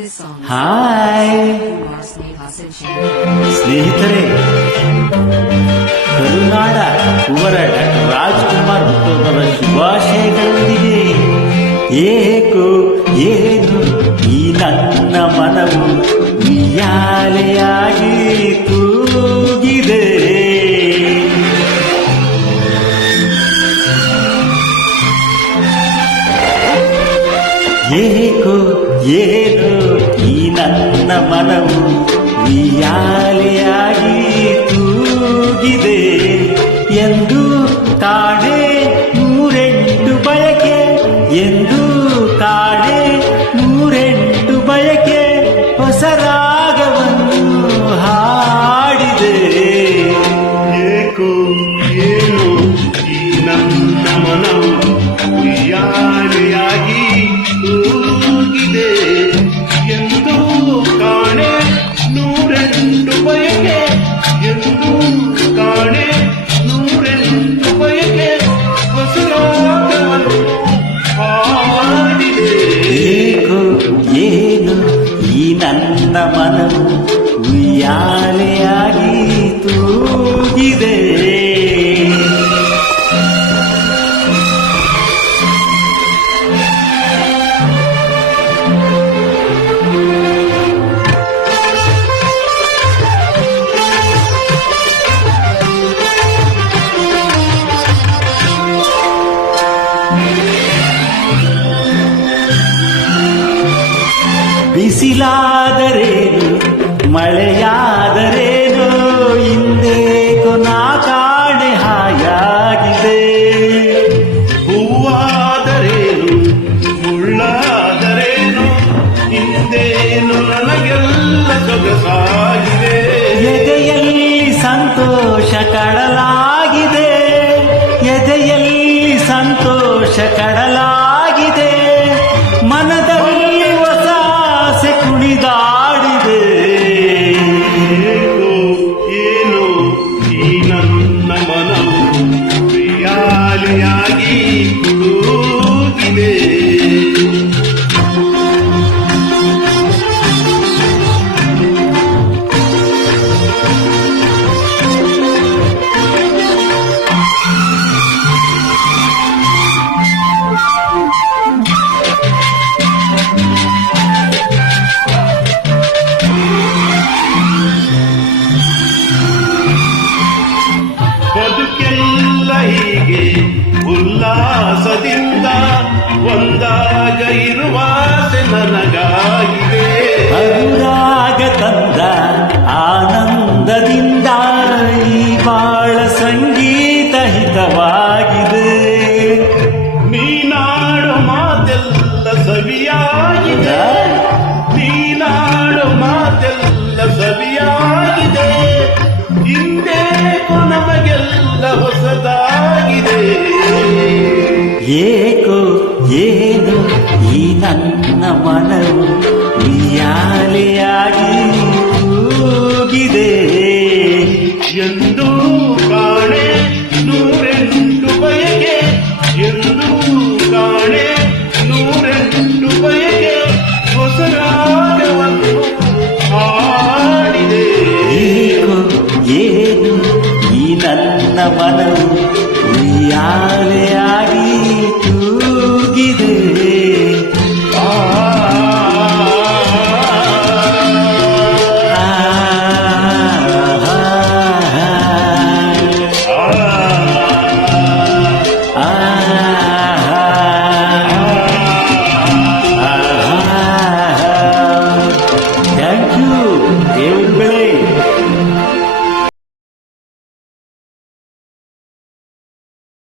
Hi ಸ್ನೇಹಿತರೆ, ಕರುನಾಡ ಕುವರ doctor Rajkumar ಹುಟ್ಟುಹಬ್ಬದ ಶುಭಾಶಯಗಳೊಂದಿಗೆ ಏಕೋ ಏನು ಈ ನನ್ನ ಮನವು ಉಯ್ಯಾಲೆಯಾಗಿ ತೂಗಿದೆ. ಏಕೋ ಏನು ಈ ನನ್ನ ಮನವು ಉಯ್ಯಾಲೆಯಾಗಿ ತೂಗಿದೆ ಎಂದು ಕಾಣೆ ನೂರೆಂಟು ಬಯಕೆ, ಎಂದು ಕಾಣೆ ನೂರೆಂಟು ಬಯಕೆ, ಹೊಸ ರಾಗವನ್ನು ಹಾಡಿದೆ. ಏಕೋ ಏನು ಈ ನನ್ನ ಮನವು ಉಯ್ಯಾಲೆಯಾಗಿ ತೂಗಿದೆ ಎಂದು ಕಾಣೆ ನೂರೆಂಟು ಬಯಕೆ, ಎಂದು ಕಾಣೆ ನೂರೆಂಟು ಬಯಕೆ, ಹೊಸ ರಾಗವನ್ನು ಹಾಡಿದೆ. ಏಕೋ ಏನು ಈ ನನ್ನ ಮನವು ಉಯ್ಯಾಲೆಯಾಗಿ ತೂಗಿದೆ. ಬಿಸಿಲಾದರೇನು ಮಳೆಯಾದರೇನು ಹಿಂದೇಕೋ ನಾ ಕಾಣೆ ಹಾಯಾಗಿದೆ. ಹೂವಾದರೇನು ಮುಳ್ಳಾದರೇನು ಹಿಂದೇನು ನನಗೆಲ್ಲ ಸೊಗಸಾಗಿದೆ. ಎದೆಯಲ್ಲಿ ಸಂತೋಷ ಕಡಲಾಗಿದೆ, ಎದೆಯಲ್ಲಿ ಸಂತೋಷ ಕಡಲಾಗಿದೆ, ಮನದಲ್ಲಿ ಹೊಸ ಆಸೆ ಕುಣಿದಾಡಿದೆ. ಏಕೋ ಏನು ಈ ನನ್ನ ಮನವು ಉಯ್ಯಾಲೆಯಾಗಿ ತೂಗಿದೆ. ಬದುಕೆಲ್ಲ ಹೀಗೆ ಉಲ್ಲಾಸದಿಂದ ಒಂದಾಗ ಇರುವ ಆಸೆ ನನಗಾಗಿದೆ. ಅನುರಾಗ ತಂದ ಆನಂದದಿಂದ ಈ ಬಾಳ ಸಂಗೀತ ಹಿತವಾಗಿದೆ. ನೀನಾಡು ಮಾತೆಲ್ಲ ಸವಿಯಾಗಿದೆ, ನೀನಾಡು ಮಾತೆಲ್ಲ ಸವಿಯಾಗಿದೆ, ಹಿಂದೇಕೋ ನಮಗೆಲ್ಲ ಹೊಸದಾಗಿದೆ. ಏಕೋ ಏನು ಈ ನನ್ನ ಮನವು ಉಯ್ಯಾಲೆಯಾಗಿ ತೂಗಿದೆ. ಎಂದು ಕಾಣೆ ನೂರೆಂಟು ಬಯಕೆ, ಎಂದು ಕಾಣೆ ನೂರೆಂಟು ಬಯಕೆ, ಹೊಸ ರಾಗವನ್ನು ಹಾಡಿದೆ. ಏಕೋ ಏನು ಈ ನನ್ನ ಮನವು ಉಯ್ಯಾಲೆಯಾಗಿ ತೂಗಿದೆ. Thank you.